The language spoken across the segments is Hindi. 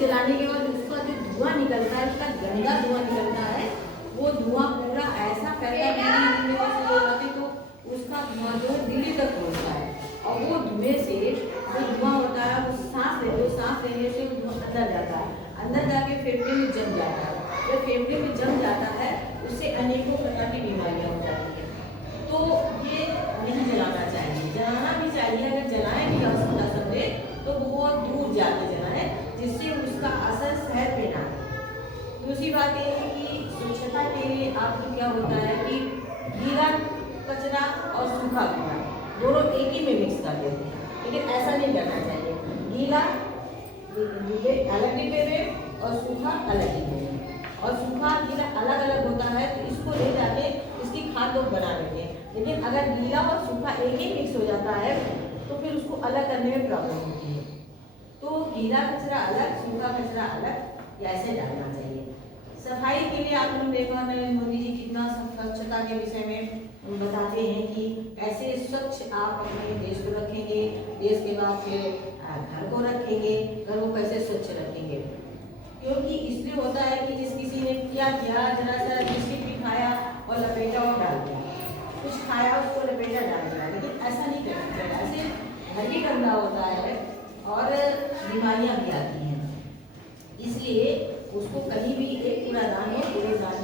जलाने के बाद उसका जो धुआं निकलता है, उसका गंदा धुआं निकलता है, वो धुआं पूरा ऐसा फैलता है तो उसका धुआं जो है दिल्ली तक पहुँचता है। और वो धुएं से जो धुआं होता है वो सांस लेने से वो धुआं अंदर जाता है, अंदर जाके फेफड़े में जम जाता है। जब फेफड़े में जम जाता है उससे अनेकों प्रकार की बीमारियाँ हो जाती हैं। तो ये नहीं जलाना चाहिए, जलाना भी चाहिए, अगर जलाएं भी आवश्यकता समझे तो बहुत दूर जाके जलाएं, जिससे उसका असर सेहत पे ना आए। दूसरी बात ये है कि स्वच्छता के लिए आपको क्या होता है कि गीला कचरा और सूखा कचरा दोनों एक ही में मिक्स कर देते हैं, लेकिन ऐसा नहीं करना चाहिए। गीला अलग डिब्बे में और सूखा अलग डिब्बे में, और सूखा गीला अलग अलग होता है, तो इसको ले जाके इसकी खाद लोग बना लेते हैं। लेकिन अगर गीला और सूखा एक ही मिक्स हो जाता है तो फिर उसको अलग करने में प्रॉब्लम होती है। तो गीला कचरा अलग, सूखा कचरा अलग, ऐसे डालना चाहिए। सफाई के लिए आप लोग देखा नरेंद्र मोदी जी कितना स्वच्छता के विषय में बताते हैं कि कैसे स्वच्छ आप अपने देश को रखेंगे, देश के बाद फिर घर को रखेंगे, घर को कैसे स्वच्छ रखेंगे। क्योंकि इसलिए होता है कि जिस किसी ने क्या किया, जरा सा बिस्किट भी खाया और लपेटा और डाल दिया, कुछ खाया उसको लपेटा डाल दिया, लेकिन ऐसा नहीं करना चाहिए। ऐसे घर भी गंदा होता है और बीमारियां भी आती हैं, इसलिए उसको कहीं भी एक कूड़ादान में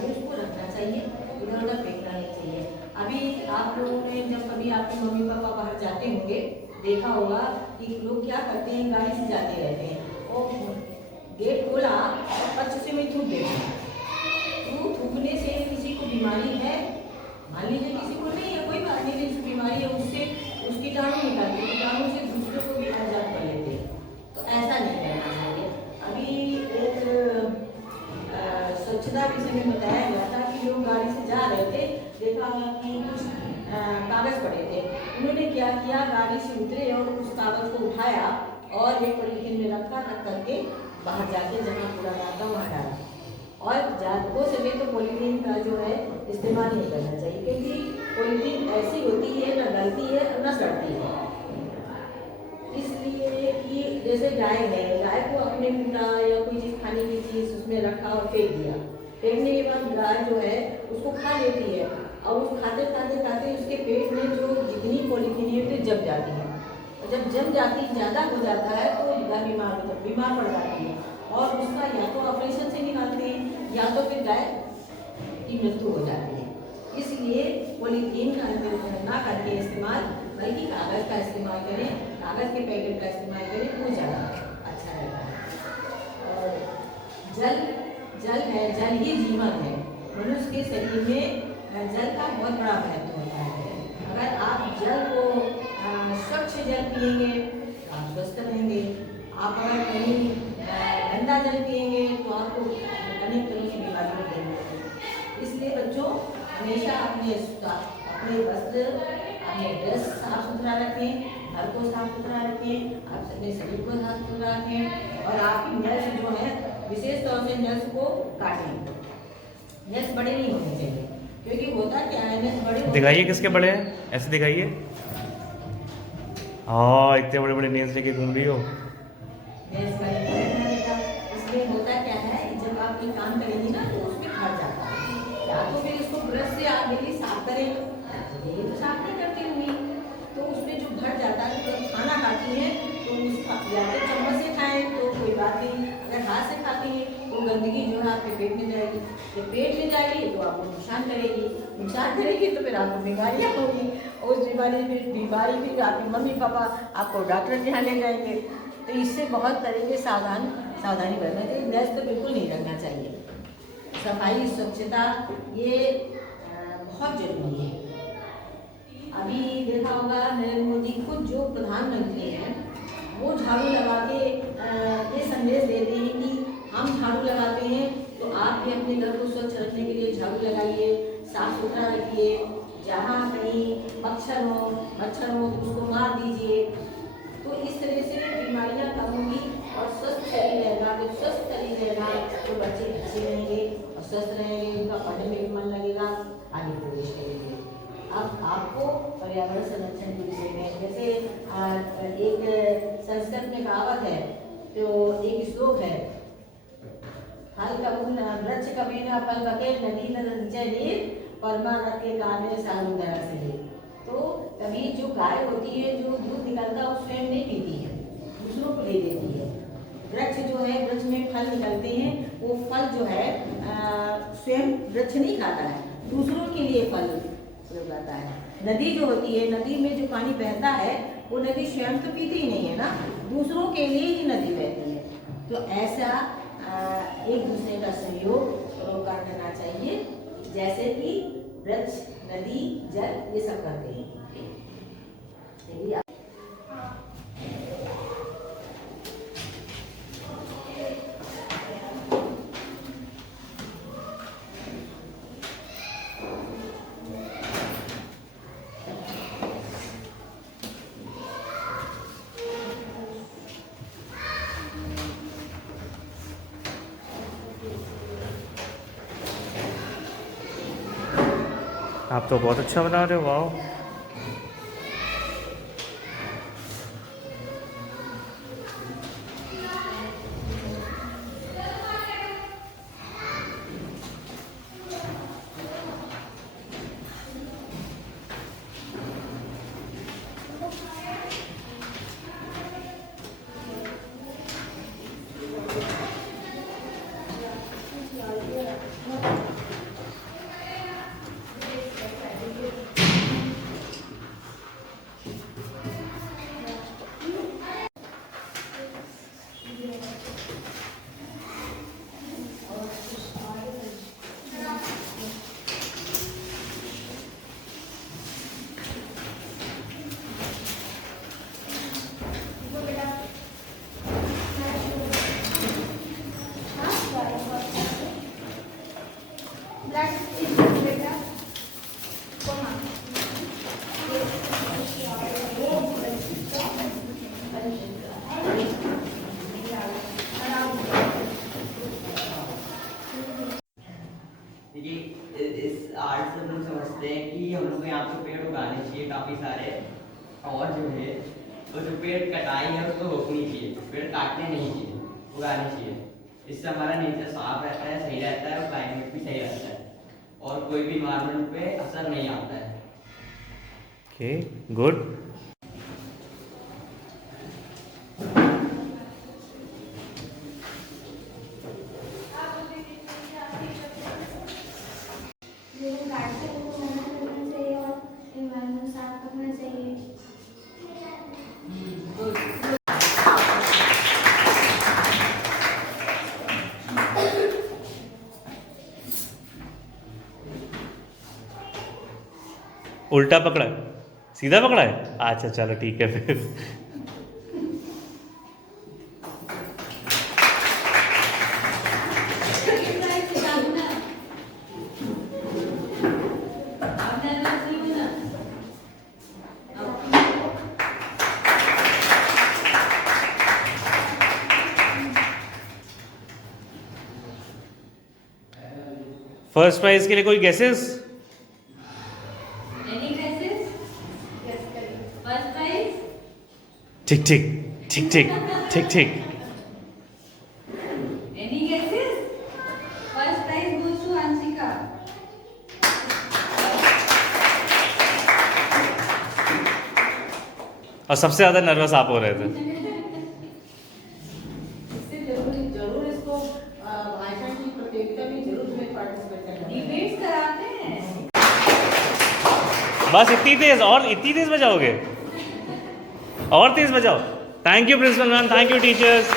उसको रखना चाहिए, इधर उधर फेंकना नहीं चाहिए। अभी आप लोगों ने जब कभी आपके मम्मी पापा बाहर जाते होंगे देखा होगा कि लोग क्या करते हैं, गाड़ी से जाते रहते हैं और गेट खोला और पक्ष से में थूक देते हैं। तो थूकने से किसी को बीमारी है, मान लीजिए किसी को नहीं है, कोई बात नहीं, जिसको बीमारी है उससे उस कीटाणु निकालते हैं, कीटाणु से दूसरे को भी आजाद कर लेते हैं। तो ऐसा नहीं करना चाहिए। अभी एक स्वच्छता विषय में बताया गया था कि लोग गाड़ी से जा रहे थे, देखा कि कुछ कागज पड़े थे, उन्होंने क्या किया, गाड़ी से उतरे और उस कागज को उठाया और एक पॉलीथीन में रख करके बाहर जाके जहाँ कूड़ादान था वहाँ डाला। और हो सके तो पॉलीथीन का जो है इस्तेमाल नहीं करना चाहिए, क्योंकि पॉलीथीन ऐसी होती है न गलती है न सड़ती है। इसलिए कि जैसे गाय है, गाय को अपने कूड़ा या कोई चीज़ खाने की चीज़ उसमें रखा और फेंक दिया, फेंकने के बाद गाय जो है उसको खा लेती है और उस खाते उसके पेट में जो जितनी पॉलीथीन है तो जम जाती है, और जब जम जाती ज़्यादा हो जाता है तो गाय बीमार पड़ जाती है, और उसका या तो ऑपरेशन से निकालते हैं या तो फिर गाय की मृत्यु हो जाती है। इसलिए पॉलीथीन का ना करके इस्तेमाल, बल्कि कागज़ का इस्तेमाल करें, कागज़ के पैकेट का इस्तेमाल करें, वो ज़्यादा अच्छा रहता है। और जल है, जल ही जीवन है। मनुष्य के शरीर में जल का बहुत बड़ा महत्व होता है। अगर आप जल को स्वच्छ जल पिएंगे आप स्वस्थ रहेंगे। आप अगर कहीं गंदा जल पिएंगे तो आपको अनेक तरह की बीमारी होगी। इसलिए बच्चों हमेशा अपने वस्त्र, अपने ड्रेस साफ सुथरा रखें, घर को साफ सुथरा रखें, आप अपने शरीर को साफ सुथरा रखें, और आपकी नस जो है विशेष तौर से नस को काटें। नस बड़े नहीं होने चाहिए, क्योंकि होता क्या है, नस बड़े दिखाइए किसके बड़े हैं, ऐसे दिखाइए। हाँ इतने बड़े बड़े नेल्स लेके घूम रही हो। इसमें होता क्या है, जब आप ये काम करेंगी ना तो उसमें फट जाता है, या तो फिर इसको ब्रश से आप डेली साफ करें, ये तो साफ नहीं करती होंगी, तो उसमें जो भर जाता है, तो खाना खाती है तो उसका या तो चम्मच से खाएं तो कोई बात नहीं, अगर हाथ से खाती है तो गंदगी जो है आपके पेट में जाएगी, जब पेट में जाएगी तो आपको नुकसान करेगी तो फिर आपको बीमारियाँ होगी, और उस बीमारी फिर आपके मम्मी पापा आपको डॉक्टर के यहाँ ले जाएंगे। तो इससे बहुत तरह के सावधानी बरतना चाहिए। नस तो बिल्कुल नहीं रखना चाहिए। सफाई स्वच्छता ये बहुत जरूरी है। अभी देखा होगा नरेंद्र मोदी खुद जो प्रधानमंत्री हैं वो झाड़ू लगा के ये संदेश देते हैं कि हम झाड़ू लगाते हैं तो आप भी अपने घर को स्वच्छ रखने के लिए झाड़ू लगाइए, साफ सुथरा रखिए, जहाँ कहीं मच्छर हो तो उसको मार दीजिए। तो इस तरह से बीमारियाँ कम होंगी और स्वस्थ शरीर रहेगा। जब स्वस्थ शरीर रहेगा तो बच्चे अच्छे रहेंगे और स्वस्थ रहेंगे, उनका पढ़ने में भी मन लगेगा, आगे प्रवेश करेंगे। अब आपको पर्यावरण संरक्षण के विषय में, जैसे एक संस्कृत में कहावत है, तो एक श्लोक है फल कबूल वृक्ष कभी न फल बके, नदी न सिंचे नीर, परमानंद के काने सानुदर से। तो तभी जो गाय होती है, जो दूध निकलता है वो स्वयं नहीं पीती है, दूसरों को ले देती है। वृक्ष जो है, वृक्ष में फल निकलते हैं, वो फल जो है स्वयं वृक्ष नहीं खाता है, दूसरों के लिए फल उगाता है। नदी जो होती है, नदी में जो पानी बहता है वो नदी स्वयं तो पीती ही नहीं है ना, दूसरों के लिए ही नदी बहती है। तो ऐसा एक दूसरे का सहयोग करना चाहिए, जैसे कि वृक्ष, नदी, जल ये सब करते हैं। आप तो बहुत अच्छा बना रहे हो, वाह। इस आर्ट से हम लोग समझते हैं कि हम लोग को यहाँ पे पेड़ उगाने चाहिए काफ़ी सारे, और जो है तो जो पेड़ कटाई है उसको रोकनी चाहिए, पेड़ काटने नहीं चाहिए, उगाने चाहिए। इससे हमारा नेचर साफ रहता है, सही रहता है और क्लाइमेट भी सही रहता है और कोई भी इन्वायरमेंट पे असर नहीं आता है। Okay, good. उल्टा पकड़ा है, सीधा पकड़ा है, अच्छा चलो ठीक है फिर। फर्स्ट प्राइज के लिए कोई गेसेस? ठीक ठीक ठीक ठीक ठीक ठीक। Any guesses? First prize goes to Anshika. और सबसे ज्यादा नर्वस आप हो रहे थे। इससे जरूर इसको भाषण की प्रतियोगिता में जरूर में पार्टिसिपेट करना। डिबेट्स कराते हैं। बस इतनी तेज, और इतनी तेज बजाओगे, और तेज बजाओ। Thank you principal ma'am, thank you teachers.